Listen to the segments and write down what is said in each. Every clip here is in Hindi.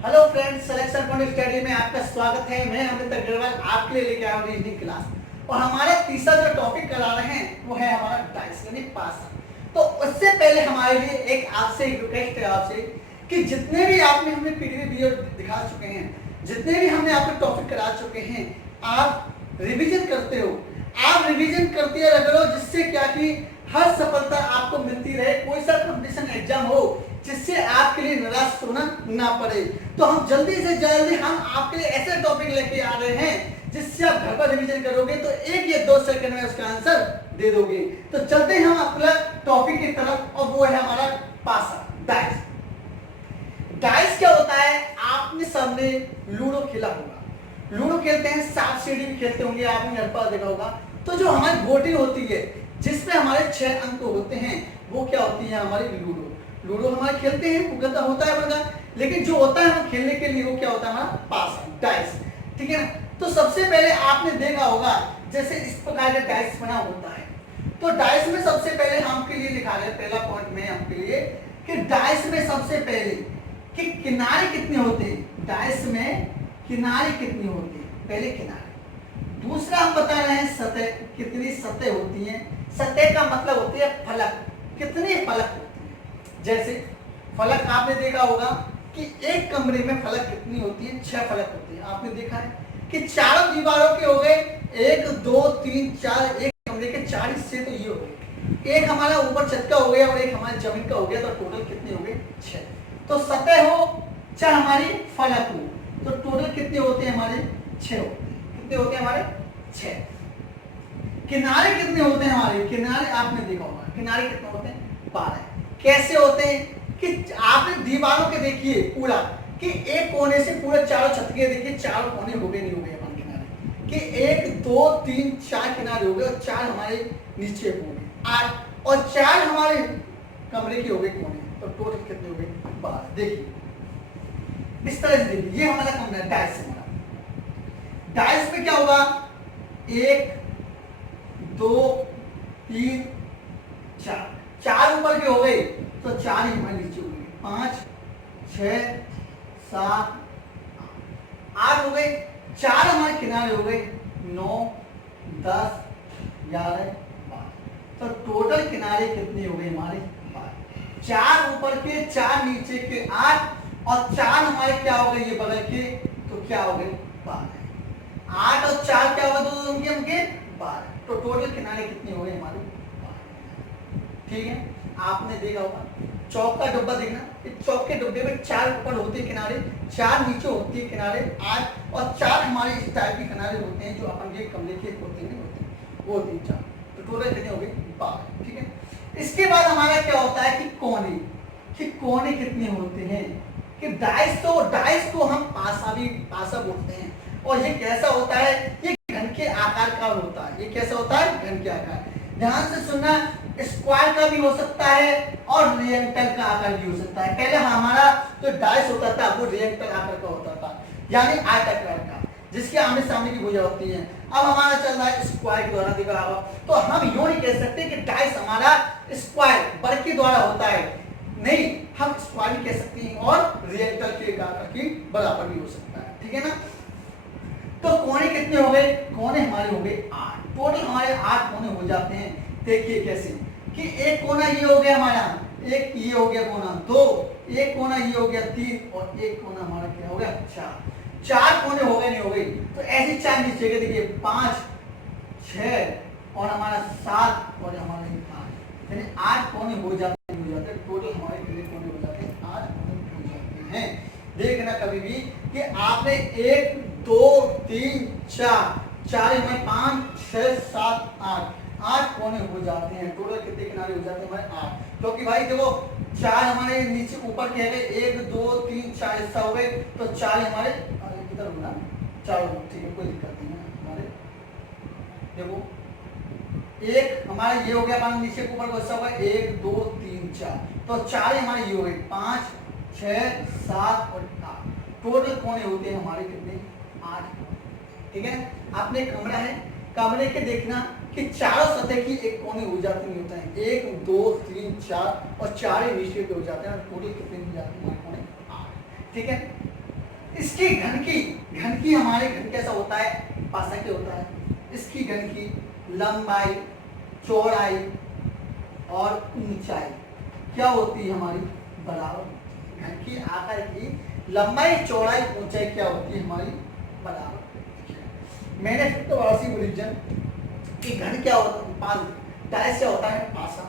Hello friends, selection point study में आपका स्वागत है। मैं अमित अग्रवाल आपके लिए लेके आया हूँ रीजनिंग क्लास। और हमारा तीसरा जो टॉपिक करा रहे हैं वो है हमारा डाइस यानी पासा। तो उससे पहले हमारे लिए एक आपसे एक रिक्वेस्ट है आपसे कि जितने भी आपने हमें पीडीएफ वीडियो दिखा चुके हैं, जितने भी हमने आपके टॉपिक करा चुके हैं, आप रिवीजन करते हो। आप रिवीजन करते रहो जिससे क्या कि हर सफलता आपको मिलती रहे। कोई सा कंपटीशन एग्जाम हो जिससे आपके लिए निराश होना ना पड़े। तो हम जल्दी से जल्दी हम आपके लिए ऐसे टॉपिक लेके आ रहे हैं जिससे आप घर पर रिवीजन करोगे तो 1 या 2 सेकंड में उसका आंसर दे दोगे। तो चलते हैं हम अपना टॉपिक की तरफ और वो है हमारा पासा, डाइस। डाइस क्या होता है? आपने सबने लूडो खेला होगा। लूडो खेलते हैं, सांप सीढ़ी भी खेलते होंगे, आपने घर पर देखा होगा। तो जो हमारी गोटी होती है जिसमें हमारे 6 अंक होते हैं वो क्या होती है? हमारी लूडो। लूडो हमारे खेलते हैं, गंदा होता है बड़ा, लेकिन जो होता है हम खेलने के लिए वो क्या होता है? हमारा पासा, डाइस। ठीक है ना? तो सबसे पहले आपने देखा होगा जैसे इस प्रकार का डाइस बना होता है। तो डाइस में सबसे पहले हम के लिए लिखा है, पहला पॉइंट में आपके लिए कि डाइस में सबसे पहले कि किनारे कितने होते हैं। डाइस में किनारे कितनी होती है? पहले किनारे। दूसरा हम बता रहे हैं सतह, कितनी सतह होती है। सतह का मतलब होती है फलक, कितने फलक होते हैं। जैसे फलक आपने देखा होगा कि एक कमरे में फलक कितनी होती है? 6 फलक होती है। आपने देखा है कि चारों दीवारों के हो गए 1 2 3 4, एक कमरे के 4 हिस्से तो ये हो गए। एक हमारा ऊपर छत का हो गया और एक हमारी जमीन का हो गया, तो टोटल कितने हो गए? 6। तो सतह हो चाहे हमारी फलक हो, तो टोटल कितने होते हैं? हमारे 6 होते हैं। कितने होते हैं? हमारे 6। किनारे कितने होते हैं? हमारे किनारे आपने देखा होगा किनारे कितने होते हैं? 12। कैसे होते हैं कि आपने दीवारों के देखिए पूरा कि एक कोने से पूरे चारों छत के देखिए 4 कोने हो गए, नहीं हो गए हमारे किनारे कि 1 2 3 4 किनारे हो गए और 4 हमारे नीचे हो गए 8 और 4 हमारे कमरे के हो गए कोने, तो टोटल कितने हो गए? 12। देखिए इस तरह से देखिए, ये हमारा कमरा डाइस है। हमारा डाइस में क्या होगा? 1 2 3 4, 4 ऊपर के हो गए तो 4 ही हमारे नीचे हो गए। 5 6 7 8 हो गए। 4 हमारे किनारे हो गए 9 10 11 12। तो टोटल किनारे कितने हो गए? हमारे 12। 4 ऊपर के 4 नीचे के 8 और 4 हमारे क्या हो गए? ये बगल के, तो क्या हो गए? 12। 8 और 4 क्या होगा? दो उनके 12। तो टोटल किनारे कितने हो गए? हमारे 12। ठीक है? आपने देखा होगा चौक का डब्बा देखना, इस चौक के डब्बे में 4 ऊपर होते हैं किनारे, 4 नीचे होती है किनारे, 8 और 4 हमारे इस टाइप के किनारे होते हैं जो अपन के कमरे के होते हैं, वो 3 4। तो टोटल कितने हो गए? 12। ठीक है? इसके बाद हमारा क्या होता है कि कोने, कि कोने कितने होते हैं? कि डाइस को हम पासा बोलते हैं। और ये कैसा होता है? ये घन के आकार का होता है। ये कैसा होता है? घन के आकार। ध्यान से सुनना, स्क्वायर का भी हो सकता है और रेक्टेंगल का आकार भी हो सकता है। पहले हमारा जो डाइस होता था वो रेक्टेंगल आकार का होता था, यानी आयताकार का, जिसके आमने सामने की भुजा होती है। अब हमारा चल रहा है स्क्वायर के द्वारा दिखा रहा, तो हम यूं नहीं कह सकते कि डाइस हमारा स्क्वायर वर्ग के द्वारा होता है, नहीं, हम स्क्वायर भी कह सकते हैं और रेक्टेंगल के आकार की बराबर भी हो सकता है। ठीक है ना? तो कोने कितने हो गए? कोने हमारे हो गए 8। टोटल हमारे 8 कोने हो जाते हैं। देखिए कैसे कि एक कोना ये हो गया हमारा, एक ये हो गया कोना 2, एक कोना ये हो गया 3 और एक कोना हमारा क्या हो गया? 4। 4 कोने हो गए, नहीं हो गए? तो ऐसे 4 नीचे के देखिए 5 6 और हमारा 7 और हमारा 8, यानी 8 कोने हो जाते हैं। टोटल हमारे कितने कोने हो जाते हैं? 8 कोने हो जाते हैं। देखना कभी भी कि आपने 1 2 3 4 4 में 5 6 7 8 कोने हो जाते हैं। टोटल कितने किनारे हो जाते हैं? हमारे 8। क्योंकि भाई देखो 4 हमारे नीचे ऊपर के हैं, 1 2 3 4 हिस्सा हो गए, तो 4 हमारे किधर होना? 4 हो। ठीक है, कोई दिक्कत नहीं है। हमारे देखो एक हमारा ये हो गया, हमारे नीचे ऊपर का हिस्सा होगा 1 2 3 4, तो 4 हमारे ये हो गए 5 6 7 और 8। टोटल कोने होते हैं हमारे कितने? 8। ठीक है? आपने कमरा है, कमरे के देखना कि चारों सतह की एक कोने हो जाते नहीं होता है, 1 2 3 4 और 4 ही नीचे पे हो जाते हैं। टोटल कितने हो जाते हैं? कोने 8। ठीक है? इसकी घन की हमारे घन कैसा होता है, पासा के होता है। इसकी घन की लंबाई, चौड़ाई और ऊंचाई क्या होती है हमारी, बराबर। घन की आकार की लंबाई, चौड़ाई, ऊंचाई क्या होती है हमारी, बराबर। मैंने 5th रिलीजन कि घन क्या होता है, डायस क्या होता है, पासा।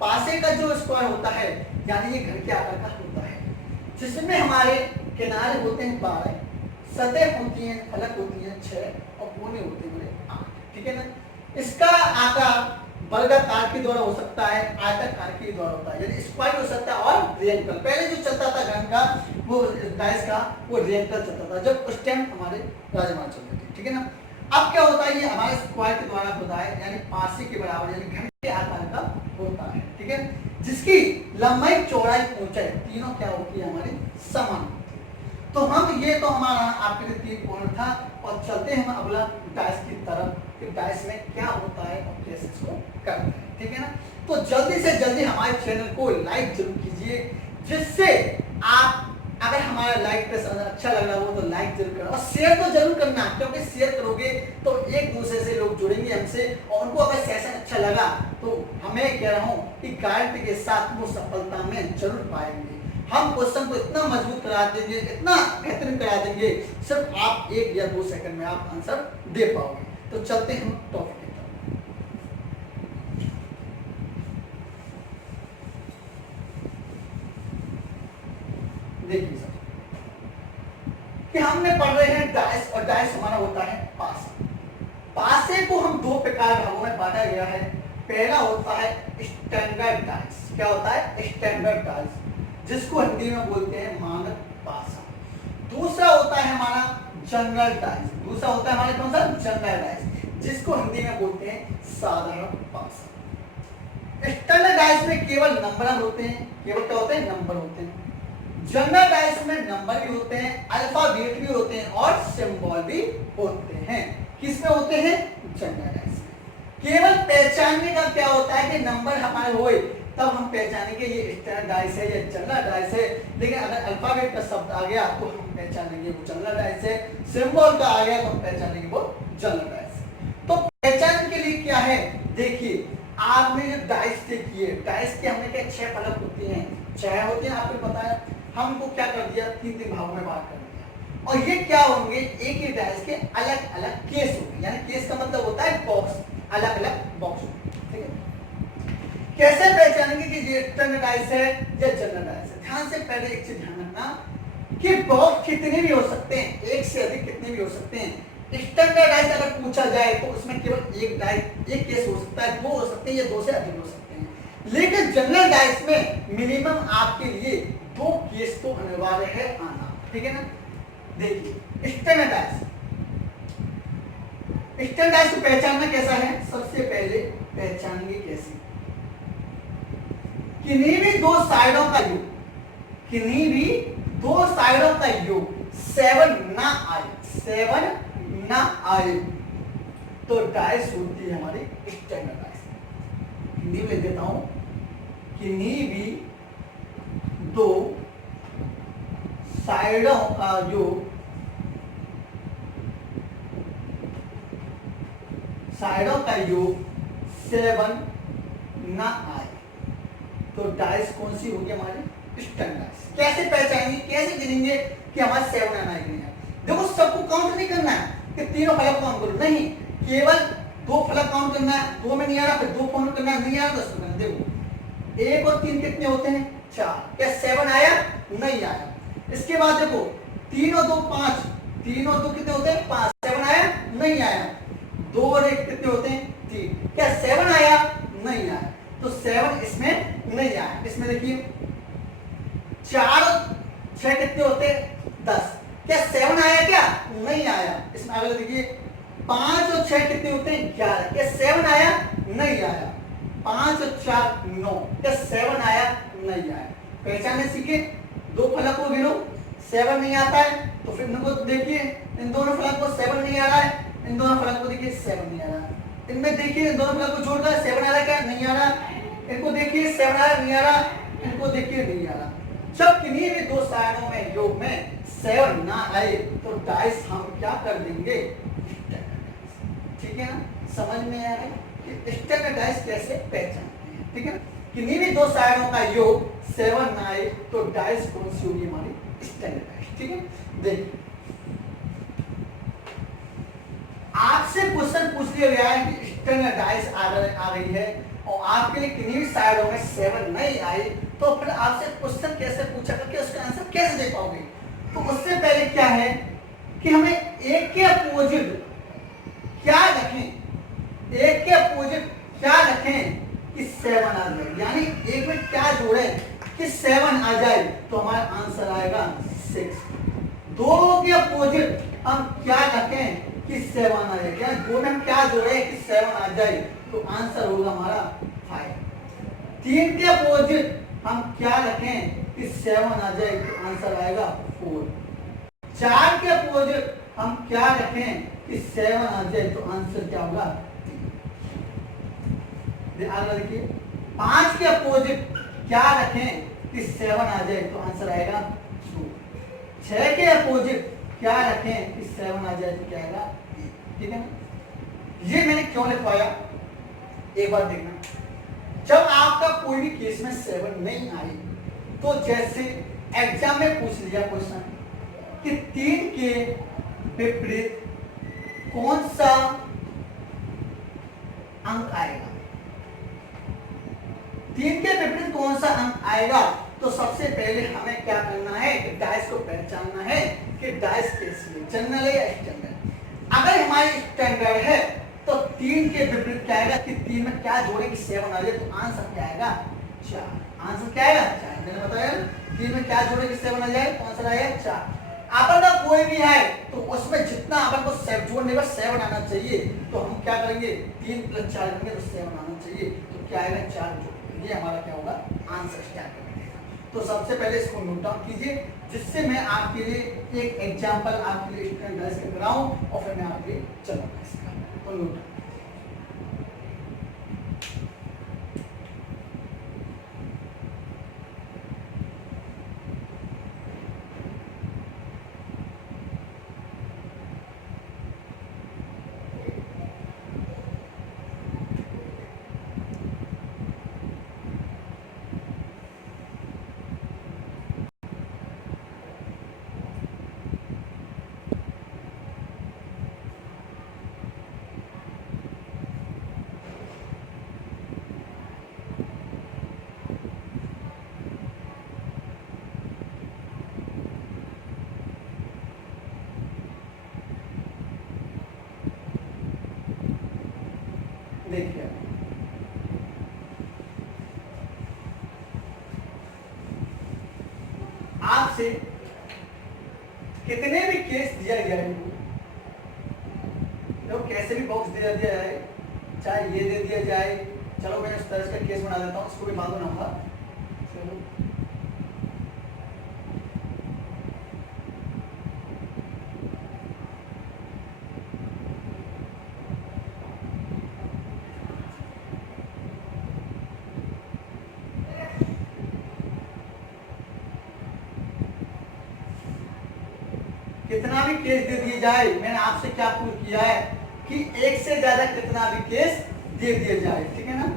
पासे का जो स्क्वायर होता है यानी ये घन के आकार का होता है, जिसमें हमारे किनारे होते हैं 12, सतह होती हैं, फलक होती हैं 6 और कोने होते हैं 8। ठीक है ना। इसका आकार वर्गाकार के द्वारा हो सकता है, आयताकार के द्वारा होता है, यानी स्क्वायर हो सकता है और रेक्टेंगल। पहले जो चलता था घन का वो डायस का वो रेक्टेंगल चलता था जब उस टाइम हमारे राजा महाराज चलते थे। ठीक है ना। अब क्या होता है, ये हमारे स्क्वायर के द्वारा होता है, यानी पासे के बराबर, यानी घन के आकार का होता है। ठीक है, जिसकी लंबाई, चौड़ाई, ऊंचाई तीनों क्या होती है हमारी, समान। तो हम ये तो हमारा आपके लिए 3 पॉइंट था, और चलते हैं हम अगला डायस की तरफ कि डायस में क्या होता है और कैसे इसको करते हैं। ठीक है ना। तो जल्दी से जल्दी हमारे चैनल को लाइक जरूर कीजिए, जिससे आप, अगर हमारा लाइक पे अच्छा लग रहा हो तो लाइक जरूर करना, और शेयर तो जरूर करना, क्योंकि शेयर करोगे तो एक दूसरे से लोग जुड़ेंगे हमसे, और उनको अगर सेशन अच्छा लगा तो हमें कह रहा हूँ कि गारंटी के साथ वो सफलता में जरूर पाएंगे। हम क्वेश्चन को इतना मजबूत करा देंगे, इतना बेहतरीन करा देंगे, सिर्फ आप 1 या 2 सेकंड में आप आंसर दे पाओगे। तो चलते हैं हम टॉपिक की तरफ। देखिए सर कि हमने पढ़ रहे हैं डायस, और डायस हमारा होता है पासा। पासे को हम 2 प्रकार भागों में बांटा गया है। पहला होता है स्टैंडर्ड डायस। क्या होता है, स्टैंडर्ड डायस, जिसको हिंदी में बोलते हैं मानक पासा। दूसरा होता है हमारा जनरल डायस। दूसरा होता है हमारे कौन सा, जनरल डायस, जिसको हिंदी में बोलते हैं साधारण पासा। स्टैंडर्ड डायस में केवल नंबर होते हैं, केवल क्या होते हैं, नंबर होते हैं। जनरल डायस में नंबर भी होते हैं, अल्फाबेट भी होते हैं और सिंबल भी होते हैं। किसमें होते हैं, जनरल डायस में। केवल पहचानने का क्या होता है कि नंबर हमारे होए तब हम पहचानेंगे ये स्टैंडर्ड डायस है या जनरल डायस है। लेकिन अगर अल्फाबेट का शब्द आ गया तो हम पहचानेंगे वो जनरल डायस है, सिंबल का आ गया तो हम पहचानेंगे वो जनरल डायस है। तो पहचान के लिए क्या है, देखिए आपने जो डायस देखी है, डायस के हमने क्या 6 फलक होते हैं, 6 होते हैं, आपको पता है। हमको क्या कर दिया, 3 भागों में बांट कर दिया, और ये क्या होंगे, एक ही डायस के अलग अलग केस होंगे, यानी केस का मतलब होता है बॉक्स, अलग अलग बॉक्स। ठीक है, कैसे पहचानेंगे कि ये स्टैंडर्ड डायस है या जनरल डायस है। ध्यान से पहले एक चीज ध्यान रखना कि बॉक्स कितने भी हो सकते हैं, एक से अधिक कितने भी हो सकते हैं। स्टैंडर्ड डायस अगर पूछा जाए तो उसमें केवल एक डायस, एक केस हो सकता है, 2 हो सकते हैं या 2 से अधिक हो सकते हैं। लेकिन जनरल डायस में मिनिमम आपके लिए 2 केस तो अनिवार्य है आना। ठीक है ना। देखिए स्टैंडर्ड डायस, स्टैंडर्ड डायस को पहचानना कैसा है, सबसे पहले पहचानेंगे कैसे, किन्हीं भी 2 साइडों का योग, किन्हीं भी 2 साइडों का योग 7 ना आए, 7 ना आए तो डायस होती है हमारी स्टैंडर्ड डायस। हिंदी में लिख देता हूं, किन्हीं भी 2 साइडों का योग, साइडों का योग 7 ना आए तो डायस कौन सी होगी हमारी, स्टैंडर्ड डायस। कैसे पहचानेंगे, कैसे गिनेंगे कि हमारे 7 आना है। देखो सबको काउंट नहीं करना है कि तीनों फलक काउंट करो, नहीं, केवल 2 फलक काउंट करना है, 2 में नहीं आ रहा फिर 2 काउंट करना है, नहीं आ रहा 10 करना। देखो 1 और 3 कितने होते हैं, 4, क्या 7 आया, नहीं आया। इसके बाद देखो 3 और 2 5, 3 और 2 कितने होते हैं, 5, 7 आया, नहीं आया। 2 और 1 कितने होते हैं, 3, क्या 7 आया, नहीं आया। तो 7 इसमें नहीं आया। इसमें देखिए 4 और 6 कितने होते हैं, 10, क्या 7 आया, क्या नहीं आया। इसमें अगले देखिए 5 और 6 कितने होते हैं, 11, क्या 7 आया, नहीं आया। 5 और 4 9, क्या 7 आया, नहीं आया। पहचानने सीखे, 2 फलक को गिनो, 7 नहीं आता है तो फिर इनको देखिए, इन दोनों फलक को 7 नहीं आ रहा है, इन दोनों फलक को देखिए 7 नहीं आ रहा है। इनमें देखिए इन दोनों फलक को जोड़कर 7 आ रहा है, क्या नहीं आ रहा। इनको देखिए 7 आ रहा, नहीं आ रहा, इनको देखिए नहीं आ रहा। जब किन्हीं भी दो साइडों में योग में 7 ना आए तो डाइस हम क्या कर देंगे, ठीक है ना। समझ में आ रहा है कि स्टैंडर्ड डाइस कैसे पहचानते हैं, ठीक है ना। किन्हीं भी दो साइडों का योग 7 ना आए तो डाइस कौन सी होगी, हमारी स्टैंडर्ड डाइस, ठीक है। देखिए आपसे क्वेश्चन पूछ लिया गया है कि स्टैंडर्ड डाइस आ रही है और आपके लिए किन्हीं भी साइडों में 7 नहीं आई, तो फिर आपसे क्वेश्चन कैसे पूछा करके उसका आंसर कैसे दे पाओगे। तो उससे पहले क्या है कि हमें एक के अपोजिट क्या रखें, एक के अपोजिट क्या रखें कि 7 आ जाए, यानी एक में क्या जोड़े कि 7 आ जाए तो हमारा आंसर आएगा 6। दो के अपोजिट हम क्या रखें कि 7 आ जाए, यानी दो में हम क्या जोड़े कि 7 आ जाए तो आंसर होगा हमारा 5। 3 के अपोजिट हम क्या रखें कि 7 आ जाए तो आंसर आएगा 4। 4 के अपोजिट हम क्या रखें कि 7 आ जाए तो आंसर क्या होगा, ध्यान रखिए। 5 के अपोजिट क्या रखें कि 7 आ जाए तो आंसर आएगा 2। 6 के अपोजिट क्या रखें कि 7 आ जाए तो क्या आएगा, ठीक है ना। ये मैंने क्यों लिखवाया, एक बार देखना। जब आपका कोई भी केस में 7 नहीं आई तो जैसे एग्जाम में पूछ लिया क्वेश्चन कि 3 के विपरीत कौन सा अंक आएगा, 3 के विपरीत कौन सा अंक आएगा, तो सबसे पहले हमें क्या करना है कि डाइस को पहचानना है कि डाइस कैसी है, जनरल है या स्टैंडर्ड। अगर हमारी स्टैंडर्ड है तो 3 के विपरीत क्या आएगा कि 3 में क्या जोड़े कि 7 आ जाए तो आंसर क्या आएगा 4। आंसर क्या आएगा 4, मैंने बताया 3 में क्या जोड़े कि 7 आ जाए तो आंसर आएगा 4। अपन का कोई भी है तो उसमें जितना अपन को जोड़ने का 7 आना चाहिए तो हम क्या करेंगे 3 + 4 करेंगे तो 7 आना चाहिए, तो क्या आएगा 4 जोड़, ये हमारा क्या होगा आंसर स्टैंडर्ड। तो सबसे पहले इसको नोट डाउन कीजिए जिससे मैं आपके लिए एक एग्जांपल आपके लिए स्टैंडर्डाइज कर रहा हूं और फिर मैं आपके चलूंगा इसका, तो नोट देखिए। आपसे कितने भी केस दिया गया है, तो कैसे भी बॉक्स दे दिया जाए, चाहे ये दे दिया जाए, चलो मैं इस तरह का केस बना देता हूँ, इसको भी बांधो ना होगा। चलो कितना भी केस दे दिए जाए, मैंने आपसे क्या प्रूव किया है कि एक से ज्यादा कितना भी केस दे दिए जाए, ठीक है ना।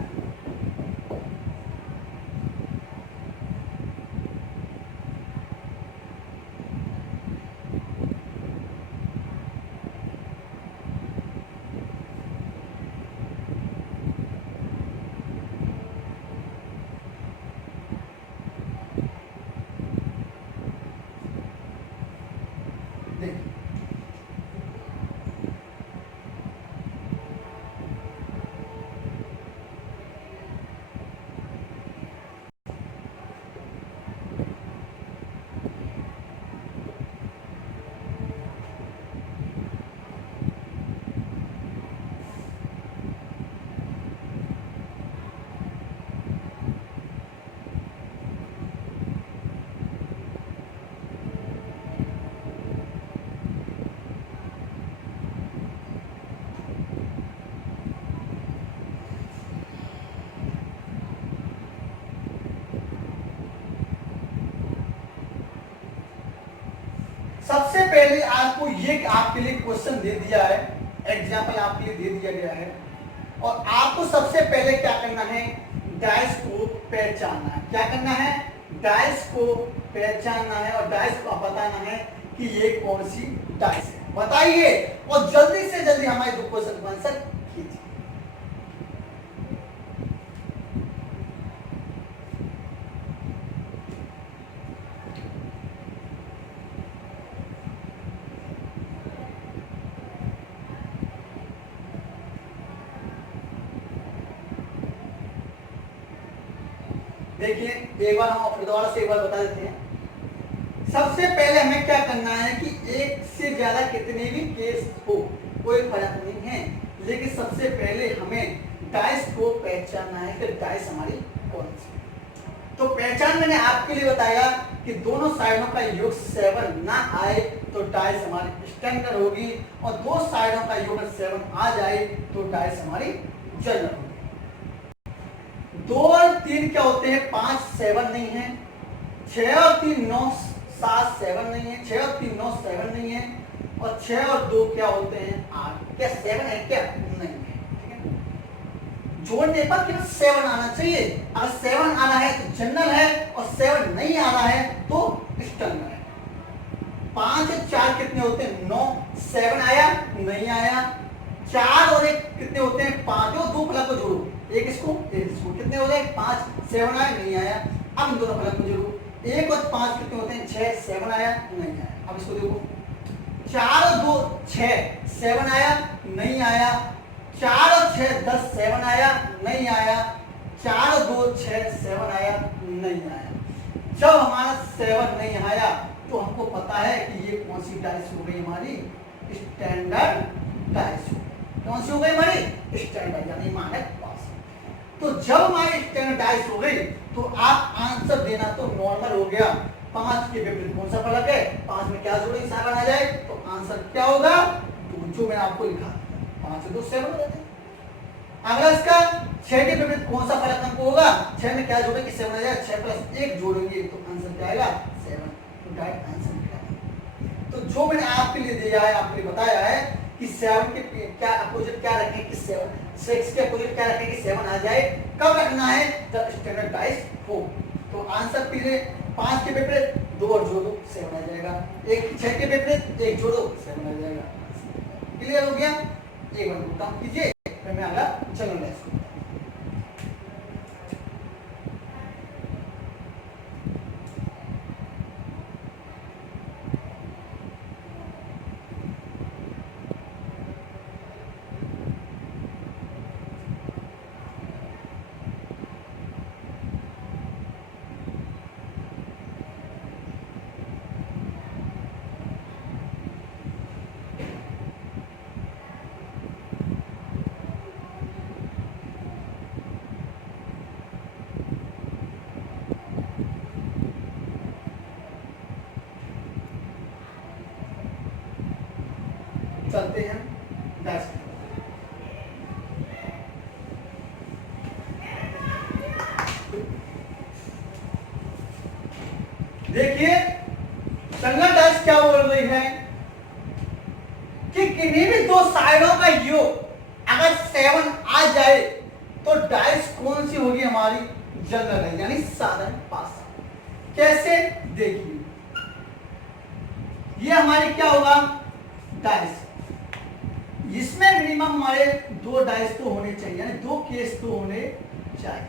सबसे पहले आपको ये आपके लिए क्वेश्चन दे दिया है, एग्जाम्पल आपके लिए दे दिया गया है, और आपको सबसे पहले क्या करना है, डाइस को पहचानना है। क्या करना है, डाइस को पहचानना है और डाइस को बताना है कि ये कौन सी डाइस है, बताइए, और जल्दी से जल्दी हमारे दो क्वेश्चन का आंसर कीजिए। देखिए एक बार हम दोबारा से एक बार बता देते हैं। सबसे पहले हमें क्या करना है कि एक से ज्यादा कितने भी केस हो कोई फर्क नहीं है, लेकिन सबसे पहले हमें डाइस को पहचानना है कि डाइस हमारी कौन सी। तो पहचान मैंने आपके लिए बताया कि दोनों साइडों का योग 7 ना आए तो डाइस हमारी स्टैंडर्ड होगी, और दो साइडों का योग 7 आ जाए तो डाइस हमारी जनरल होगी। 2 और 3 क्या होते हैं, 5 7 नहीं है, 6 और 3 9 7 7 नहीं है, 6 और 3 9 7 नहीं है, और 6 और 2 क्या होते हैं 8। क्या 7 है, क्या नहीं है, ठीक है। जोड़ने पर केवल 7 आना चाहिए, अगर 7 आना है तो जनरल है, और 7 नहीं आ रहा है तो स्टैंडर्ड है। 5 और 4 कितने होते हैं 9, 7 आया नहीं आया, 4 और 1 कितने होते हैं 5, और दो फलक को जोड़ो, एक इसको कितने हो गए 5, 7 आया नहीं आया। अब इन दोनों फलक को जोड़ो, 1 और 5 कितने होते हैं 6, 7 आया नहीं आया। अब इसको देखो, 4 और 2 6, 7 आया नहीं आया, 4 और 6 10, 7 आया नहीं आया, 4 और 2 6, 7 आया नहीं आया। जब हमारा 7 नहीं आया तो हमको पता है कि ये कौन सी डाइस हो गई हमारी, स्टैंडर्ड डाइस। कौन सी हो गई हमारी, स्टैंडर्ड, यानी मानक पास। तो जब हमारी स्टैंडर्ड डाइस हो गई तो आप आंसर देना तो नॉर्मल हो गया। 5 के विपरीत कौन सा फलक है, 5 में क्या जोड़े 7 आ जाए तो आंसर क्या होगा, तो जो मैंने आपको लिखा 5 से 2 7 हो जाते हैं। अगला इसका 6 के विपरीत कौन सा फलक हमको होगा, 6 में क्या जोड़े कि 7 आ जाए, 6 प्लस 1 जोड़ेंगे तो आंसर क्या आएगा 7, तो डायरेक्ट आंसर क्या है। तो जो मैंने आपके लिए दिया है, आपके लिए बताया है कि 7 के क्या अपोजिट क्या रखें कि 7, 6 के अपोजिट क्या रखें कि 7 आ जाए। कब रखना है, जब स्टैंडर्ड डाइस हो। तो आंसर पीछे 5 के विपरीत 2 और जोड़ो 7 आ जाएगा, 6 के विपरीत 1 जोड़ो 7 आ जाएगा। क्लियर हो गया, एक बार नोट डाउन कीजिए, फिर मैं अगला जनरल डाइस को चलते हैं डाइस की। देखिए जनरल डाइस क्या बोल रही है कि किन्हीं भी दो साइडों का योग अगर 7 आ जाए तो डाइस कौन सी होगी हमारी, जनरल है, यानी साधारण पास। कैसे, देखिए ये हमारी क्या होगा डाइस, इसमें मिनिमम हमारे 2 डाइस तो होने चाहिए, यानी 2 केस तो होने चाहिए,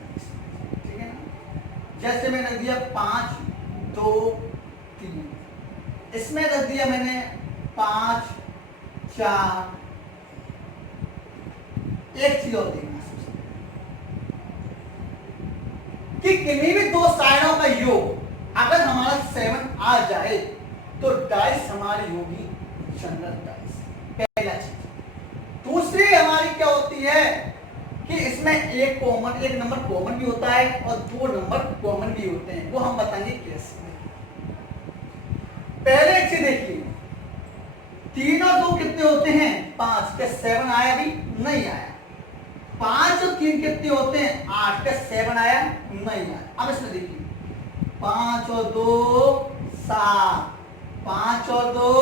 ठीक है ना। जैसे मैंने दिया 5 2 3, इसमें रख दिया मैंने 5 4। एक चीज और देखना कि किन्हीं भी दो साइडों का योग अगर हमारा 7 आ जाए तो डाइस हमारी होगी जनरल डाइस, पहला चीज। दूसरी हमारी क्या होती है कि इसमें एक नंबर कॉमन भी होता है और 2 नंबर कॉमन भी होते हैं, वो हम बताएंगे कैसे। पहले एक चीज देखिए, 3 और 2 कितने होते हैं 5, क्या 7 आया भी नहीं आया। 5 और 3 कितने होते हैं 8, क्या 7 आया नहीं आया। अब इसमें देखिए 5 और 2 7, 5 और 2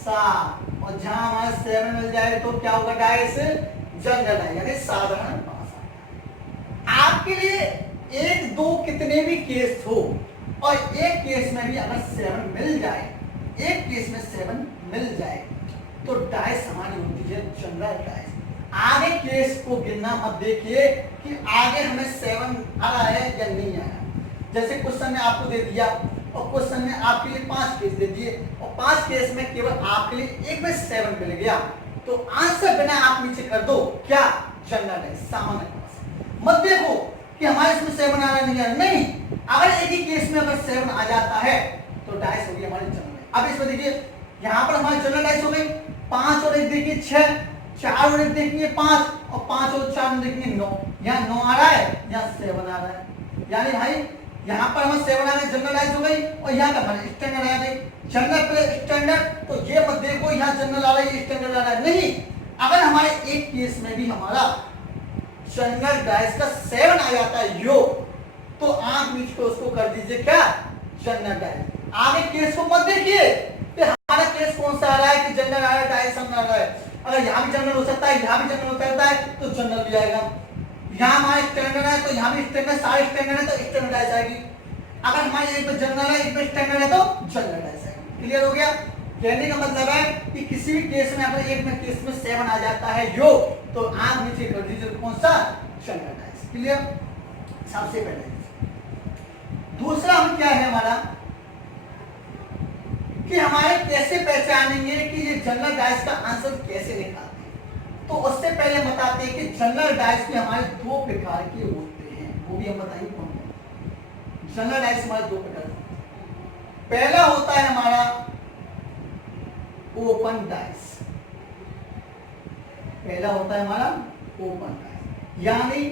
7, और जहां हमारा 7 मिल जाए तो क्या होगा डाइस, जनरल डाइस यानी साधारण पासा। आपके लिए 1 2 कितने भी केस हो और एक केस में भी अगर 7 मिल जाए, एक केस में 7 मिल जाए तो डाइस हमारी होती है जनरल डाइस। आगे केस को गिनना मत देखिए कि आगे हमें 7 आ रहा है या नहीं आया। जैसे क्वेश्चन ने आपको दे दिया और क्वेश्चन ने आपके लिए 5 केस दे दिए और 5 केस में केवल आपके लिए एक में 7 मिल गया तो आंसर बिना आप नीचे कर दो क्या, जनरल डाइस सामान्य पासा। मत देखो कि हमारे इसमें 7 आ रहा नहीं है, नहीं, अगर एक ही केस में अगर 7 आ जाता है तो डाइस होगी हमारी जनरल डाइस। अब इसमें देखिए यहाँ पर हमारी जनरल डाइस हो गई 5 और 1 देखिए 6, 4 और 1 देखिए 5 और 5 और 4 देखिए 9, यहाँ 9 आ रहा है, यहाँ 7 आ रहा है, यानी भाई यहाँ पर हमें 7 आ गए, जनरल डाइस हो गई, और यहाँ का हमारे स्टैंडर्ड आ गई। जनरल प्लस स्टैंडर्ड, तो ये मत देखो यहाँ जनरल आ रहा है स्टैंडर्ड आ रहा है, नहीं, अगर हमारे एक केस में भी हमारा जनरल डाइस का 7 आ जाता है योग तो आंख नीचे को उसको कर दीजिए क्या, जनरल डाइस। आगे केस को मत देखिए कि हमारा केस कौन सा आ रहा है कि जनरल आ रहा है डाइस आ रहा है। अगर यहाँ भी जनरल हो सकता है, यहाँ भी जनरल हो सकता है तो जनरल भी आएगा। यहाँ हमारा स्टैंडर्ड है तो यहाँ भी स्टैंडर्ड, सारे स्टैंडर्ड है तो स्टैंडर्ड डाइस आएगी। अगर हमारे एक पे जनरल है, एक पे स्टैंडर्ड है तो जनरल डाइस आएगी। क्लियर हो गया? कहने का मतलब है कि किसी भी केस में अगर एक में केस में 7 आ जाता है योग तो आंख नीचे कर दीजिए कौन सा, जनरल डाइस। क्लियर? सबसे पहले दूसरा हम क्या है हमारा कि हमारे कैसे पहचानेंगे कि ये जनरल डाइस का आंसर कैसे निकालते हैं। तो उससे पहले बताते हैं कि जनरल डाइस भी हमारे 2 प्रकार के होते हैं, वो भी हम बताएंगे कौन कौन। जनरल डाइस हमारे 2 प्रकार के होते हैं। पहला होता है हमारा ओपन डाइस, पहला होता है हमारा ओपन डाइस यानी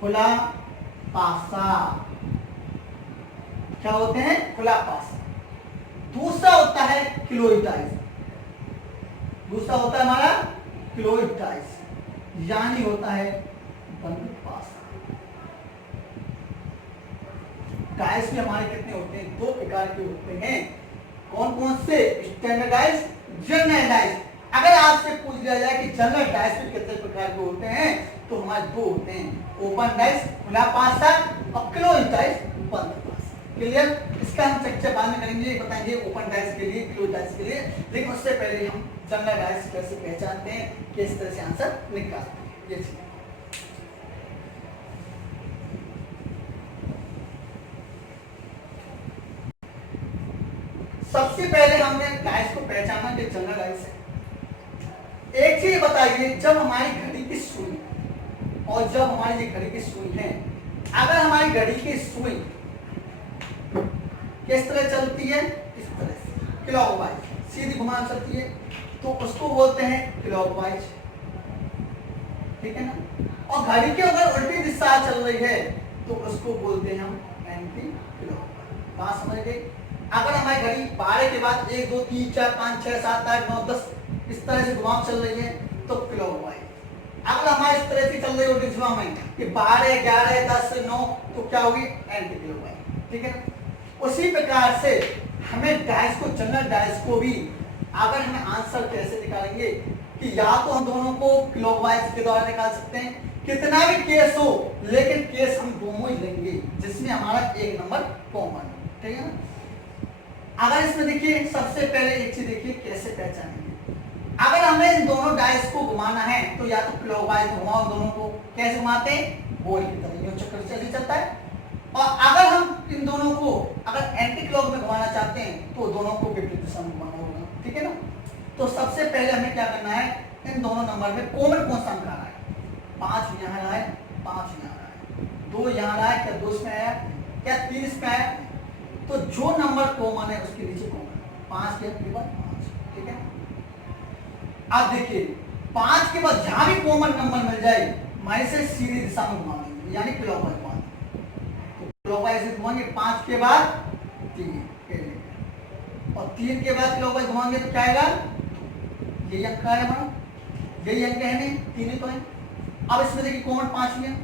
खुला पासा। क्या होते हैं, खुला पासा। दूसरा होता है क्लोज डाइस, दूसरा होता है हमारा क्लोज डाइस यानी होता है बंद पासा। डाइस में हमारे कितने होते हैं, 2 प्रकार के होते हैं। कौन कौन से, स्टैंडर्ड डाइस, जनरल डाइस। अगर आपसे पूछ लिया जाए कि जनरल डाइस में कितने प्रकार के होते हैं तो हमारे 2 होते हैं, ओपन डाइस खुला पासा और क्लोज डाइस बंद पासा। क्लियर? इसका हम चर्चा बाद में करेंगे, बताएंगे ओपन डाइस के लिए, क्लोज डाइस के लिए, लेकिन उससे पहले हम जनरल डाइस कैसे पहचानते हैं, किस तरह से आंसर निकालते हैं ये चीज। सबसे पहले हमने डाइस को पहचाना कि जनरल डाइस है। एक चीज बताइए, जब हमारी घड़ी की सुई और जब हमारी ये घड़ी की सुई है, अगर हमारी घड़ी की सुई किस तरह चलती है, इस तरह से क्लॉकवाइज सीधी घुमा चलती है तो उसको बोलते हैं क्लॉकवाइज, ठीक है ना। और घड़ी की अगर उल्टी दिशा चल रही है तो उसको बोलते हैं हम एंटी क्लॉकवाइज। बात समझ गई? अगर हमारी घड़ी 12 के बाद 1 2 3 4 5 6 7 8 9 10 इस तरह से घुमाव चल रही है तो क्लॉकवाइज। अगर हमारे इस तरह से चल रही होगी दिशा में कि 12 11 10 9 तो क्या होगी, एंटी क्लॉकवाइज, ठीक है ना। उसी प्रकार से हमें डाइस को, जनरल डाइस को भी अगर हमें आंसर कैसे निकालेंगे कि या तो हम दोनों को क्लॉकवाइज के द्वारा निकाल सकते हैं, कितना भी केस हो लेकिन केस हम दोनों ही लेंगे जिसमें हमारा 1 नंबर कॉमन हो, ठीक है ना। अगर इसमें देखिए सबसे पहले एक चीज देखिए कैसे पहचानेंगे। अगर हमें इन दोनों डाइस को घुमाना है तो या तो क्लॉकवाइज घुमाओ, दोनों को कैसे घुमाते हैं, बॉल की तरह यूं चक्कर चली चलता है। और अगर हम इन दोनों को अगर एंटी क्लॉक में घुमाना चाहते हैं तो दोनों को विपरीत दिशा में घुमाना होगा, ठीक है ना। तो सबसे पहले हमें क्या करना है, इन दोनों नंबर में कॉमन कौन सा अंक आ रहा है, 5 यहाँ रहा है, 5 यहाँ रहा है, 2 यहाँ रहा है, क्या 2 इसमें आया, क्या 3 इसमें आया, तो जो नंबर कॉमन है उसके नीचे कॉमन, 5 के बाद 5, ठीक है। अब देखिए 5 के बाद जहां भी कॉमन नंबर मिल जाए माइनस से सीधी दिशा में घुमा देंगे यानी क्लॉकवाइज घुमा देंगे। क्लॉकवाइज घुमाएंगे 5 के बाद 3 और 3 के बाद क्लॉकवाइज घुमाएंगे तो क्या आएगा, यही अंक आएगा हमारा, यही अंक है नहीं, 3 ही तो है। अब इसमें देखिए कॉमन 5 है,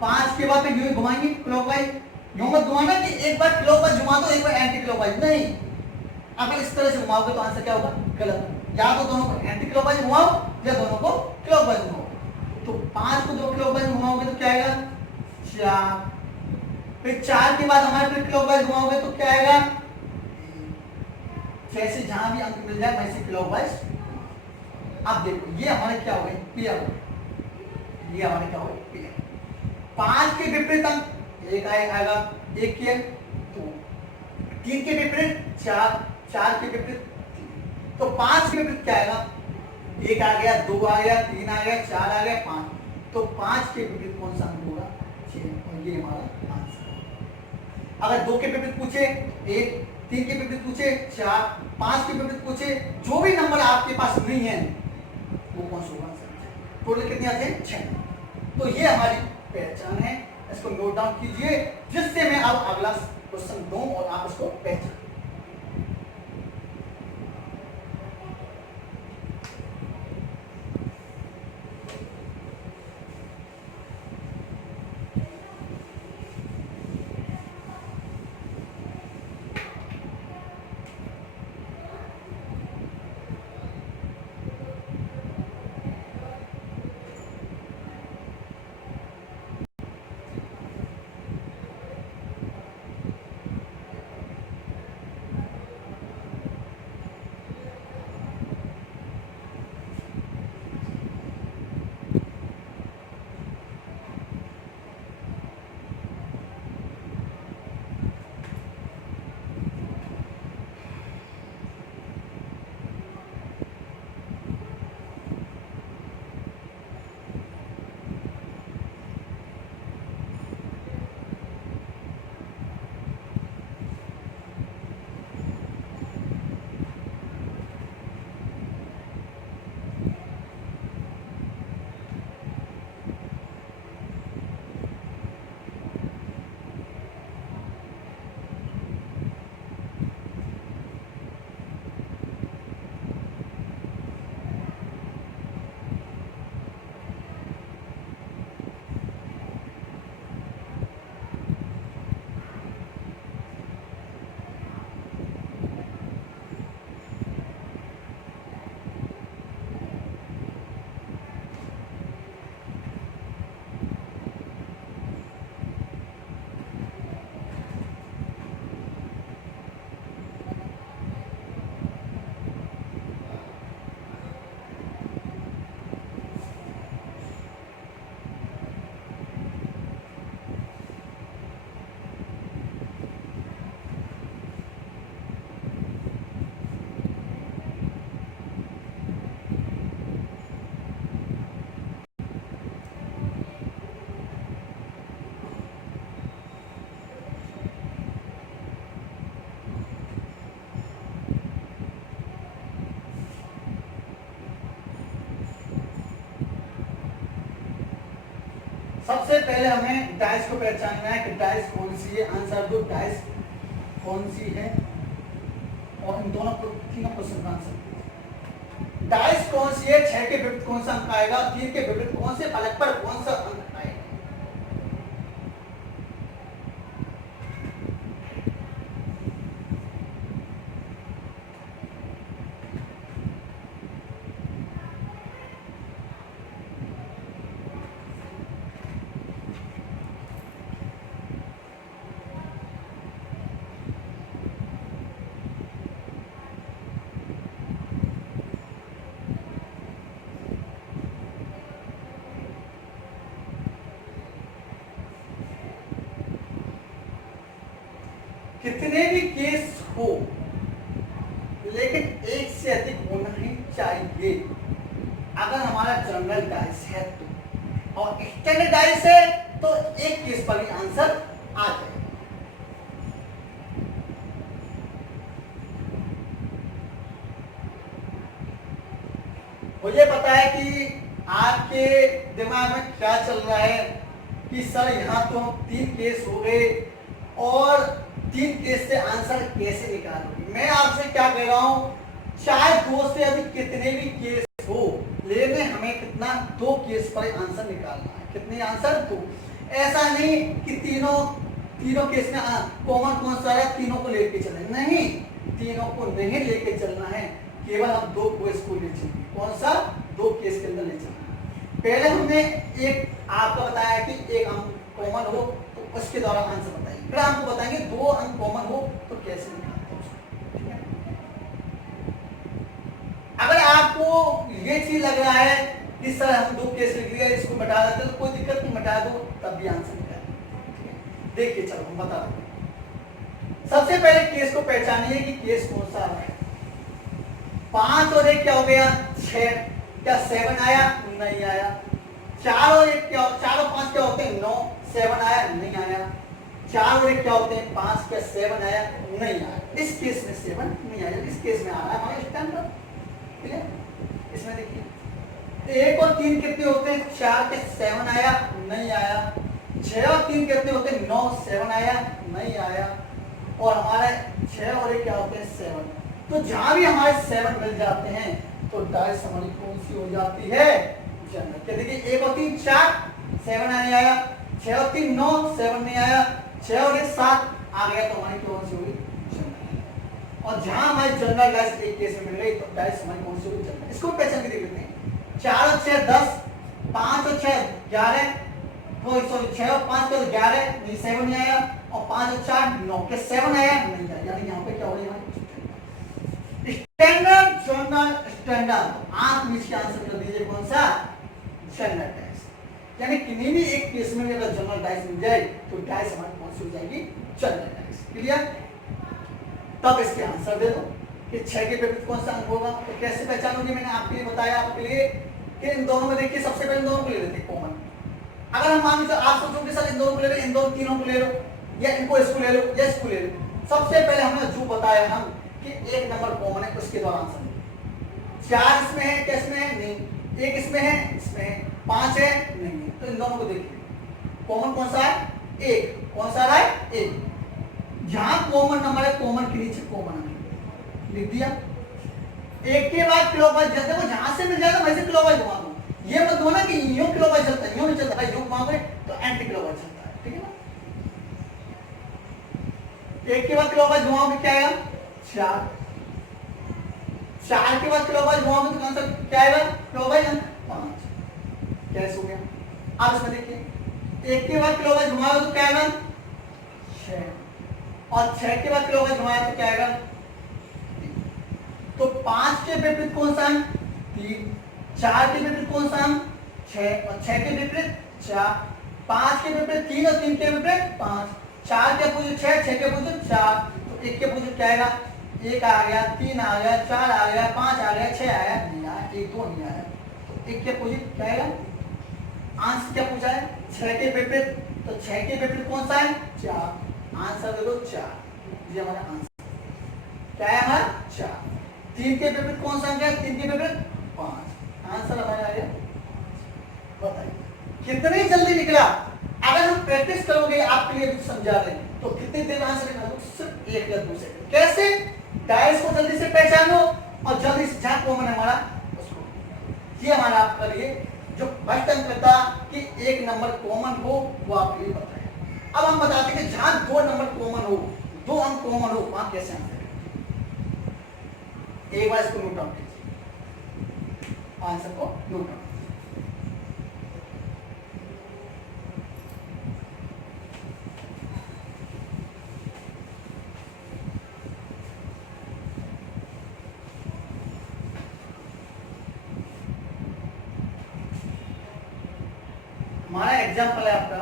5 के बाद यूं घुमाएंगे क्लॉकवाइज। यूं मत घुमाना कि एक बार क्लॉकवाइज घुमा दो एक बार एंटी क्लॉकवाइज, नहीं, अगर इस तरह से घुमाओगे तो आंसर क्या होगा, गलत। या तो दोनों को एंटी क्लॉकवाइज घुमाओ या दोनों को क्लॉकवाइज घुमाओ। तो 5 को दो क्लॉकवाइज घुमाओगे तो क्या आएगा 4, फिर 4 के बाद हमारे फिर क्लॉकवाइज घुमाओगे तो क्या आएगा, जैसे जहां भी अंक मिल जाए वैसे क्लॉकवाइज। अब देखो ये हमारे क्या हो गए पेयर, ये हमारे क्या हो गए पेयर। 5 के विपरीत अंक एक आएगा, एक के 2, 3 के विपरीत 4, 4 के विपरीत 3, तो 5 के विपरीत क्या आएगा, एक आ गया, 2 आ गया, 3 आ गया, 4 आ गया, 5, तो 5 के विपरीत कौन सा अंक होगा 6, और ये हमारा आंसर। अगर 2 के विपरीत पूछे 1, 3 के विपरीत पूछे 4, 5 के विपरीत पूछे, जो भी नंबर आपके पास नहीं है वो कौन सा होगा, टोटल कितने आते हैं 6। तो ये हमारी पहचान है, इसको नोट डाउन कीजिए, जिससे मैं अब अगला क्वेश्चन दूं और आप इसको पहचान। सबसे पहले हमें डाइस को पहचानना है कि डाइस कौन सी है, आंसर दो डाइस कौन सी है, और इन दोनों तीनों क्वेश्चन का आंसर। डाइस कौन सी है, 6 के विपरीत कौन सा अंक आएगा, 3 के विपरीत कौन से फलक पर कौन सा अंक आएगा। कितने भी केस हो लेकिन एक से अधिक होना ही चाहिए। अगर हमारा जनरल डाइस है तो, और एक्सटेंडेड डाइस है तो एक केस पर भी आंसर आ जाएगा। मुझे पता है कि आपके दिमाग में क्या चल रहा है कि सर यहाँ तो 3 केस हो गए और 3 केस से आंसर कैसे निकालोगे। मैं आपसे क्या कह रहा हूँ, चाहे 2 से अधिक कितने भी केस हो, लेकिन हमें कितना 2 केस पर आंसर निकालना है। कितने आंसर 2। ऐसा नहीं कि तीनों तीनों केस में कॉमन कौन सा है, तीनों को लेके चलना नहीं, तीनों को नहीं लेके चलना है, केवल हम दो केस को ले चलेंगे। कौन सा, दो केस के अंदर ले चलना। पहले हमने एक आपको बताया कि एक अंक कॉमन हो तो उसके द्वारा आंसर बताइए, फिर आपको बताएंगे दो अंक कॉमन हो तो कैसे निकालते हैं। अगर आपको ये चीज लग रहा है कि सर हम दो केस लिख दिया इसको बता देते तो कोई दिक्कत नहीं, बता दो तब भी आंसर निकाल। देखिए चलो हम बता दें। सबसे पहले केस को पहचानिए कि केस कौन सा है। 5 और 1 क्या हो गया, 6। क्या 7 आया, नहीं आया। 4 और 1 क्या, 4 और 5 क्या होते हैं, 9। 7 आया, नहीं आया। 4 और 1 क्या होते हैं, 5। क्या 7 आया, नहीं आया। इस केस में 7 नहीं आया, इस केस में आ रहा है हमारा स्टैंडर्ड। ठीक है, इसमें देखिए 1 और 3 कितने होते हैं, 4। के 7 आया, नहीं आया। 6 और 3 कितने होते हैं, 9। 7 आया, नहीं आया। और हमारे 6 और 1 क्या होते हैं, 7। तो जहां भी हमारे 7 मिल जाते हैं तो डाइस हमारी कौन सी हो जाती है, जनरल। क्या देखिए 1 और 3 4, 7 नहीं आया। 6 और 3 9, 7 नहीं आया। 6 और 1 7 आ गया तो हमारी कौन सी होगी, जनरल। और जहां हमारी जनरल डाइस एक केस में मिल गई तो डाइस हमारी कौन सी होगी, जनरल। इसको पहचान के देख लेते हैं। 4 और 6 10, 5 और 6 11, सॉरी 6 और 5 का 11, नहीं 7 नहीं आया। और 5 और 4 9, के 7 आया, नहीं आया। यानी यहाँ पे क्या हो गया, स्टैंडर्ड जनरल स्टैंडर्ड। आप इसके आंसर कर दीजिए कौन सा, जनरल डाइस। यानी किन्हीं भी एक केस में अगर जनरल डाइस मिल जाए तो डाइस हमारी कौन सी हो जाएगी, जनरल डाइस। क्लियर। तब इसके आंसर दे दो कि 6 के विपरीत कौन सा अंक होगा। तो कैसे पहचानोगे, मैंने आपके लिए बताया आपके लिए कि इन दोनों में देखिए सबसे पहले दोनों को ले लेते हैं कॉमन। अगर हम मान लो आप सोचोगे सर इन दोनों को ले लो, इन दोनों तीनों को ले लो, या इनको इसको ले लो या इसको ले लो। सबसे पहले हमने जो बताया हम कि एक नंबर कॉमन है, उसके द्वारा आंसर दो। 4 इसमें है, क्या इसमें है, नहीं। 1 इसमें है, इसमें है। 5 है, नहीं है। तो इन दोनों को देखिए कॉमन कौन सा है, 1। कौन सा है, 1। जहां कॉमन नंबर है कॉमन के नीचे कॉमन लिख दिया। 1 के बाद क्लॉकवाइज जैसे वो जहां से मिल जाएगा वैसे क्लॉकवाइज घुमा दो। ये मत दो ना कि यूं क्लॉकवाइज चलता है, यूं नहीं चलता भाई, यूं घुमाओगे तो एंटी क्लॉकवाइज चलता है। ठीक है ना। 1 के बाद क्लॉकवाइज घुमाओगे क्या आएगा, 4। 4 के बाद क्लॉकवाइज घुमाओगे तो कौन सा क्या आएगा, क्लॉकवाइज 5। कैसे हो गया। अब इसमें देखिए 1 के बाद क्लॉकवाइज घुमाओगे तो क्या आएगा, 6। और 6 के बाद क्लॉकवाइज घुमाया तो क्या आएगा, तो 5 के विपरीत कौन सा है, 3। 4 के विपरीत कौन सा है, 6। और 6 के विपरीत 4। 5 के विपरीत 3 और 3 के विपरीत 5। 4 के अपोजिट 6, 6 के अपोजिट 4। तो 1 के अपोजिट क्या आएगा, 1 आ गया, 3 आ गया, 4 आ गया, 5 आ गया, 6 आया, नहीं आया, 1 2 नहीं आया। तो 1 के अपोजिट क्या आएगा, आंसर क्या पूछा है, 6 के विपरीत। तो 6 के विपरीत कौन सा है, 4। आंसर दे दो 4। ये हमारा आंसर क्या है, हमारा 4। 3 के विपरीत कौन सा है, 3 के विपरीत 5। आंसर हमारा आ गया। बताइए कितनी जल्दी निकला। अगर हम प्रैक्टिस करोगे आपके लिए कुछ समझा रहे हैं तो कितनी देर आंसर निकालो, सिर्फ 1 या 2 सेकंड। कैसे, डायस को जल्दी से पहचानो और जल्दी से जहां कॉमन है हमारा उसको। ये हमारा आपका लिए जो फर्स्ट अंक था कि एक नंबर कॉमन हो वो आपके लिए बताया। अब हम बताते हैं कि जहां 2 नंबर कॉमन हो, 2 अंक कॉमन हो, वहां कैसे आंसर करें। एक बार इसको नोट डाउन कीजिए, आंसर को नोट डाउन। हमारा एग्जाम्पल है आपका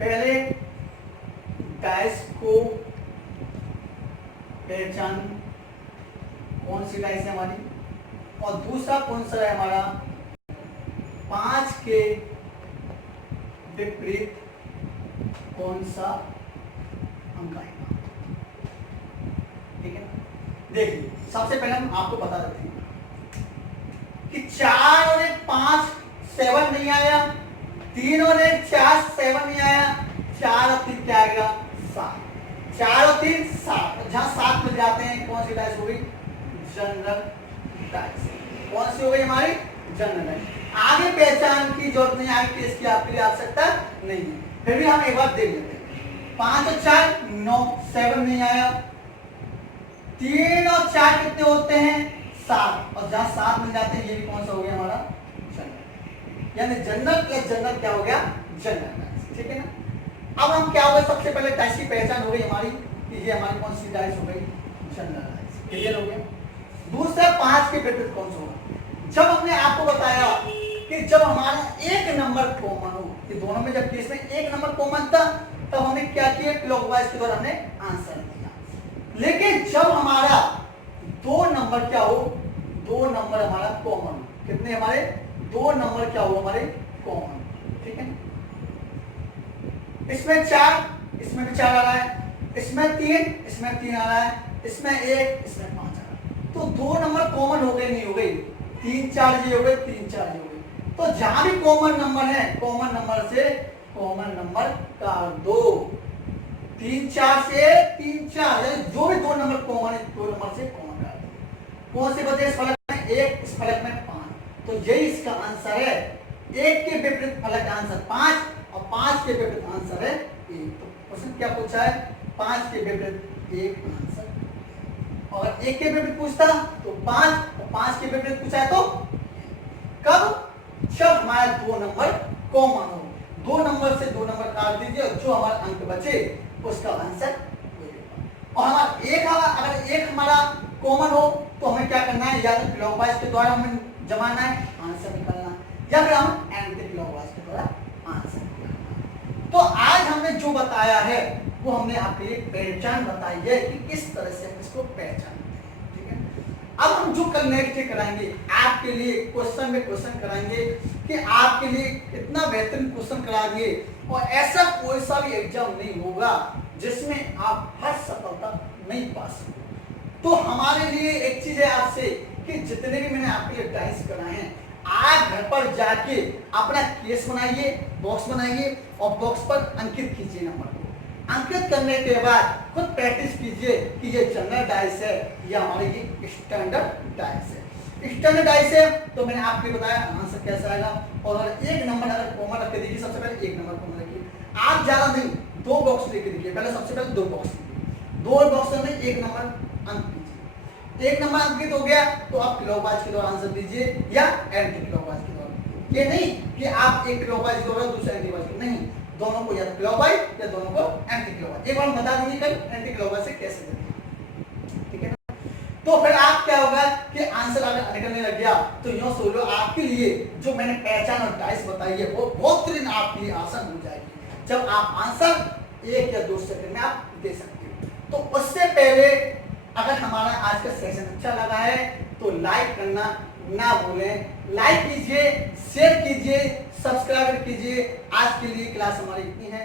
पहले डाइस को पहचान कौन सी डाइस है हमारी, और दूसरा कौन सा है हमारा के विपरीत कौन सा अंक आएगा? ठीक है ना? देखिए सबसे पहले हम आपको बता देते हैं कि 4 और 1 5 7 नहीं आया, 3 और 1 4 7 नहीं आया, 4 और 3 क्या आएगा? 7। 4 और 3 7, जहां 7 मिल जाते हैं कौन सी डाइस हो गई? General dice. कौन सी हो गई हमारी? General dice. आगे पहचान की जरूरत नहीं, आगे टेस्ट की आपके लिए आवश्यकता नहीं है, फिर भी हम एक बार देख लेते हैं। 5 और 4 9, 7 नहीं आया, 3 और 4 कितने होते हैं? 7, और जहां 7 मिल जाते हैं ये भी कौन सा हो गया हमारा? जनरल। यानी जनरल प्लस जनरल क्या हो गया? General dice. ठीक है ना? अब हम क्या हो गए, सबसे पहले डाइस की पहचान हो गई हमारी कि ये हमारी कौन सी डाइस हो गई? General dice. क्लियर हो गया? दूसरा 5 के विपरीत कौन सा होगा? जब हमने आपको बताया कि जब हमारा एक नंबर कॉमन हो, कि दोनों में जब केस में एक नंबर कॉमन था तब हमने क्या किया? क्लॉकवाइज के द्वारा हमने आंसर दिया। लेकिन जब हमारा दो नंबर क्या हो? दो नंबर हमारा कॉमन हो। कितने हमारे? दो नंबर क्या हो हमारे? कॉमन। ठीक है? इसमें 4, इसमें भी 4 आ रहा है, इसमें 3, इसमें 3 आ रहा है, इसमें 1, इसमें 5 आ रहा है। तो दो नंबर कॉमन हो गए? नहीं हो गई? 3 4 ये हो गए, 3 4 ये हो गए। तो जहां भी कॉमन नंबर है, कॉमन नंबर से कॉमन नंबर काट दो। 3 4 से 3 4, यानी जो भी दो नंबर कॉमन है, दो नंबर से कॉमन काट दो। कौन से बचे इस फलक में? 1, इस फलक में 5। तो यही इसका आंसर है। 1 के विपरीत फलक का आंसर 5 और 5 के विपरीत आंसर है 1। तो क्वेश्चन क्या पूछा है? 5 के विपरीत 1 आंसर। और 1 के विपरीत पूछता तो 5, और 5 के विपरीत पूछा है तो कब? जब हमारा दो नंबर कॉमन हो। दो नंबर से दो नंबर काट दीजिए और जो हमारा अंक बचे उसका आंसर। और हमारा एक, अगर एक हमारा कॉमन हो तो हमें क्या करना है? या तो क्लॉकवाइज के द्वारा हमें जमाना है, आंसर निकालना, या फिर हम एंटी क्लॉकवाइज के द्वारा आंसर निकालना। तो आज हमने जो बताया है वो हमने आपके लिए पहचान बताई है कि किस तरह से हम इसको पहचानते हैं। ठीक है? अब हम जो कल नेक्स्ट डे कराएंगे आपके लिए क्वेश्चन में क्वेश्चन कराएंगे कि आपके लिए इतना बेहतरीन क्वेश्चन कराएंगे और ऐसा कोई सा भी एग्जाम नहीं होगा जिसमें आप हर सफलता नहीं पा सकते। तो हमारे लिए एक चीज है आपसे कि जितने भी मैंने आपके लिए डाइस कराए हैं, आप घर पर जाके अपना केस बनाइए, बॉक्स बनाइए और बॉक्स पर अंकित कीजिए नंबर को। अंकित करने के बाद खुद प्रैक्टिस कीजिए कि ये जनरल डाइस है या हमारे ये स्टैंडर्ड डाइस है। स्टैंडर्ड डाइस है तो मैंने आपको बताया आंसर कैसा आएगा। और एक नंबर अगर कॉमन रख के देखिए, सबसे पहले एक नंबर कॉमन रखिए। आप ज्यादा नहीं, दो बॉक्स लेके देखिए। पहले सबसे पहले दो बॉक्स लीजिए, दो बॉक्स में एक नंबर अंक कीजिए। एक नंबर अंकित हो गया तो आप क्लॉकवाइज के द्वारा आंसर दीजिए या एंटी क्लॉकवाइज के द्वारा। ये नहीं कि आप एक क्लॉकवाइज के द्वारा दूसरा एंटी क्लॉकवाइज, नहीं, दोनों को या क्लॉकवाइज या दोनों को एंटी क्लॉकवाइज। एक बार बता देंगे कल एंटी क्लॉकवाइज से कैसे देंगे। ठीक है ना? तो फिर आप क्या होगा कि आंसर अगर निकलने लग गया तो यूं सोच लो आपके लिए जो मैंने पहचान और डाइस बताई है वो बहुत दिन आपके लिए आसान हो जाएगी जब आप आंसर 1 या 2 सेकंड में आप दे सकते हो। तो उससे पहले अगर हमारा आज का सेशन अच्छा लगा है तो लाइक करना ना भूलें। लाइक कीजिए, शेयर कीजिए, सब्सक्राइब कीजिए। आज के लिए क्लास हमारी इतनी है।